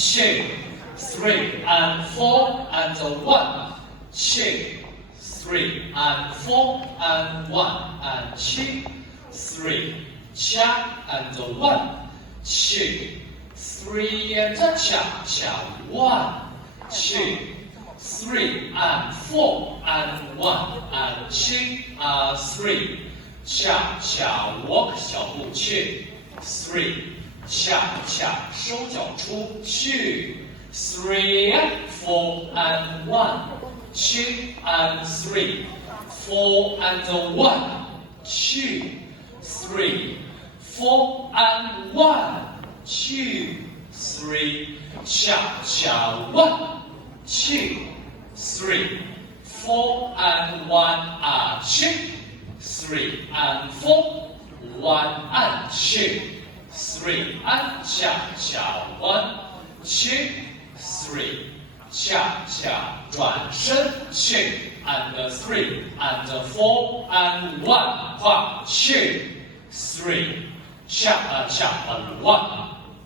2, 3 and 4 and 1, 2, 3 and 4 and 1 and 2, 3, cha and 1, 2, 3 and cha cha 1, 2, 3 and 4 and 1 and 2 3, cha cha walk 小步去 3, cha cha 收脚出去 3 and 4 and 1, 2 and 3, 4 and 1, 2, 3, 4 and 1, 2, 3, cha cha 1, 2, 3, 4 and 1 2, 3 and 4, 1 and 2, 3 and cha cha 1, 2, 3, cha cha 转身去 and 3 and 4 and 1 跨去 3, cha cha 1.